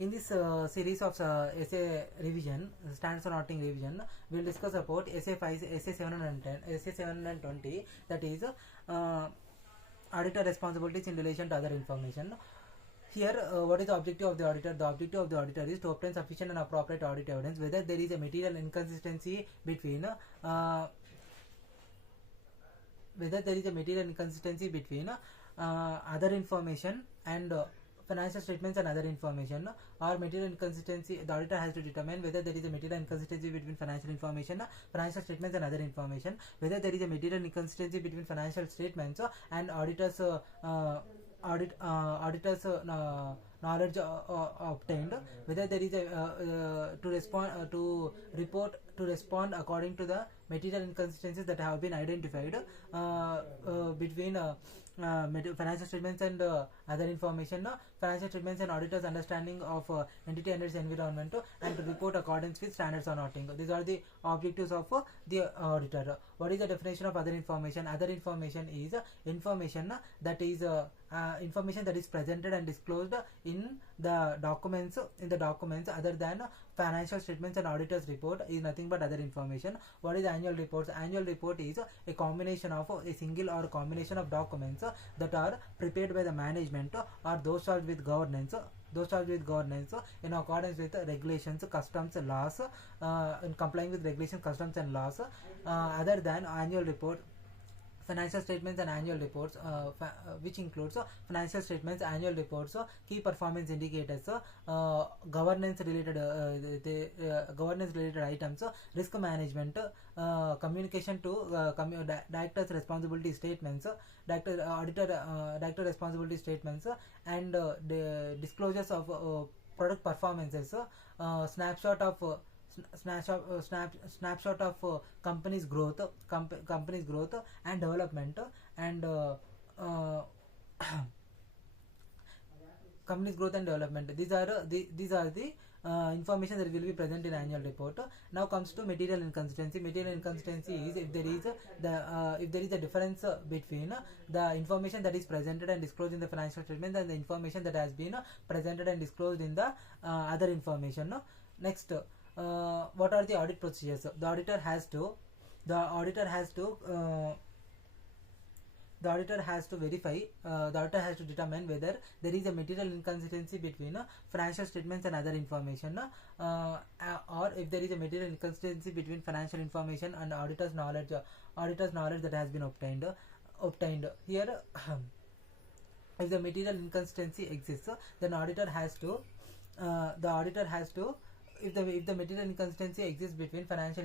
In this series of essay revision, standards on auditing revision, we will discuss about essay 5, essay 710, essay 720, that is auditor responsibilities in relation to other information. Here, what is the objective of the auditor? The objective of the auditor is to obtain sufficient and appropriate audit evidence whether there is a material inconsistency between other information and financial statements and other information, or material inconsistency. The auditor has to determine whether there is a material inconsistency between financial information, financial statements and other information, whether there is a material inconsistency between financial statements and auditors knowledge obtained, whether there is a to respond according to the material inconsistencies that have been identified between financial statements and other information, financial statements and auditors understanding of entity and its environment, and to report accordance with standards on auditing. These are the objectives of the auditor. What is the definition of other information? Other information is information that is presented and disclosed in the documents other than financial statements and auditors report is nothing but other information. What is annual reports? Annual report is a combination of a single or combination of documents that are prepared by the management or those charged with governance in accordance with regulations, customs, laws, in complying with regulations, customs and laws, other than annual report. Financial statements and annual reports, which includes financial statements, annual reports, key performance indicators, governance related items, risk management, communication to director's responsibility statements, director responsibility statements, and the disclosures of product performances, snapshot of company's growth and development, and company's growth and development. These are the information that will be present in annual report. Now comes to material inconsistency. Material inconsistency is if there is a difference between the information that is presented and disclosed in the financial statement and the information that has been presented and disclosed in the other information. Next, what are the audit procedures? The auditor has to verify, the auditor has to determine whether there is a material inconsistency between financial statements and other information, or if there is a material inconsistency between financial information and auditor's knowledge that has been obtained. Here, if the material inconsistency exists, then if the material inconsistency exists between financial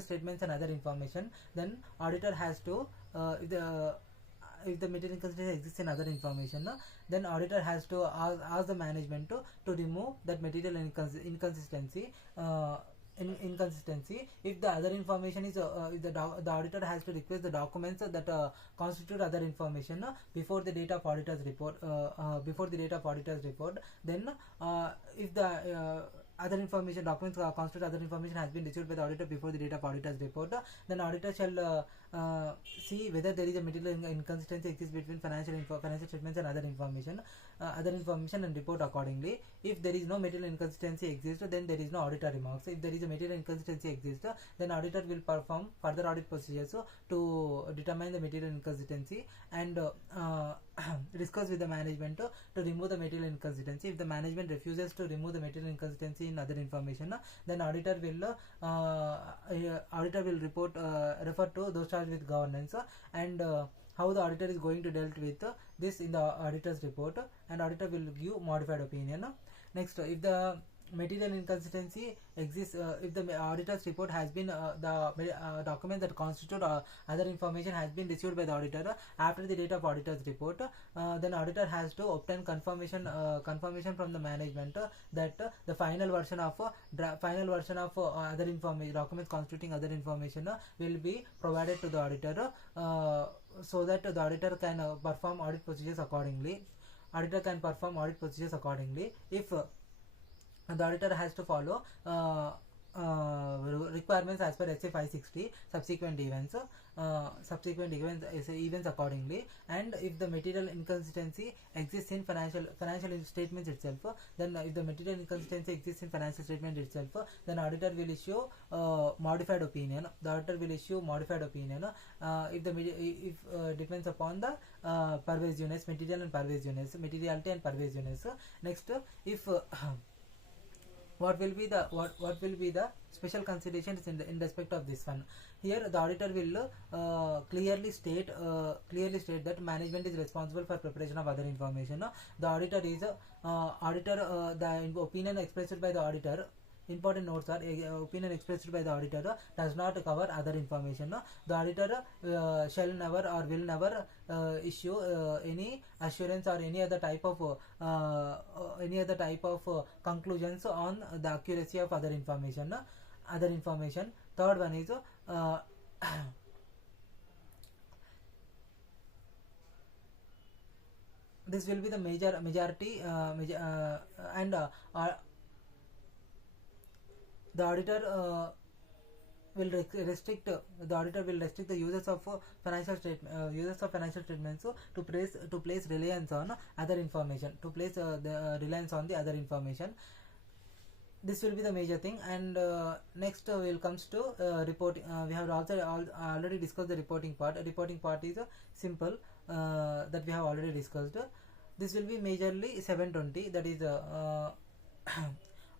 statements and other information, then auditor has to if the material inconsistency exists in other information, then auditor has to ask the management to remove that material inconsistency. If the other information is the auditor has to request the documents that constitute other information before the date of auditor's report. Then if the other information documents constitute other information has been received by the auditor before the date of auditor's report, then auditor shall see whether there is a material inconsistency exists between financial statements and other information and report accordingly. If there is no material inconsistency exists, then there is no auditor remarks. If there is a material inconsistency exists, then auditor will perform further audit procedures to determine the material inconsistency and discuss with the management to remove the material inconsistency. If the management refuses to remove the material inconsistency in other information, then auditor will refer to those charged with governance, and how the auditor is going to deal with this in the auditor's report, and auditor will give modified opinion. Next, if the material inconsistency exists, if the auditor's report has been the document that constitute other information has been received by the auditor after the date of auditor's report, then auditor has to obtain confirmation from the management that the final version of other information documents constituting other information will be provided to the auditor, so that the auditor can perform audit procedures accordingly. If the auditor has to follow requirements as per SA 560, subsequent events events accordingly. And if the material inconsistency exists in financial statements itself, then if the material inconsistency exists in financial statement itself, then auditor will issue modified opinion. The auditor will issue modified opinion if depends upon the pervasiveness, materiality and pervasiveness. Next, if what will be the special considerations in respect of this one. Here the auditor will clearly state that management is responsible for preparation of other information. The auditor is the opinion expressed by the auditor. Important notes are opinion expressed by the auditor does not cover other information. The auditor shall never or will never issue any assurance or any other type of conclusions on the accuracy of other information. Third one is this will be the majority and the auditor will restrict the users of financial statements to place reliance on other information, the reliance on the other information. This will be the major thing. And next will comes to reporting. We have already discussed the reporting part. Reporting part is simple, that we have already discussed. This will be majorly 720, that is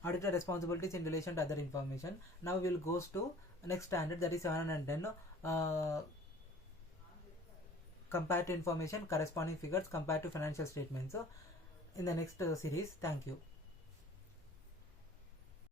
auditor responsibilities in relation to other information. Now we will goes to next standard, that is 710, comparative information, corresponding figures compared to financial statements in the next series. Thank you.